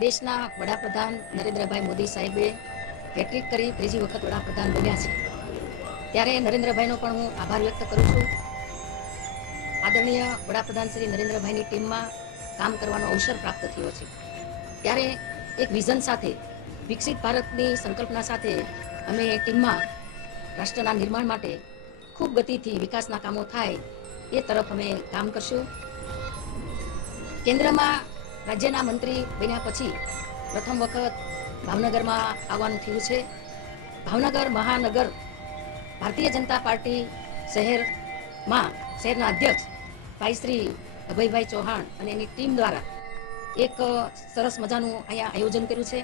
દેશના વડાપ્રધાન નરેન્દ્રભાઈ મોદી સાહેબે હેટ્રિક કરી ત્રીજી વખત વડાપ્રધાન બન્યા છે, ત્યારે નરેન્દ્રભાઈનો પણ હું આભાર વ્યક્ત કરું છું. આદરણીય વડાપ્રધાન શ્રી નરેન્દ્રભાઈની ટીમમાં કામ કરવાનો અવસર પ્રાપ્ત થયો છે. ત્યારે એક વિઝન સાથે, વિકસિત ભારતની સંકલ્પના સાથે અમે ટીમમાં રાષ્ટ્રના નિર્માણ માટે ખૂબ ગતિથી વિકાસના કામો થાય એ તરફ અમે કામ કરશું. કેન્દ્રમાં રાજ્યના મંત્રી બન્યા પછી પ્રથમ વખત ભાવનગરમાં આવવાનું થયું છે. ભાવનગર મહાનગર ભારતીય જનતા પાર્ટી શહેરના અધ્યક્ષ ભાઈ શ્રી અભયભાઈ ચૌહાણ અને એની ટીમ દ્વારા એક સરસ મજાનું અહીંયા આયોજન કર્યું છે.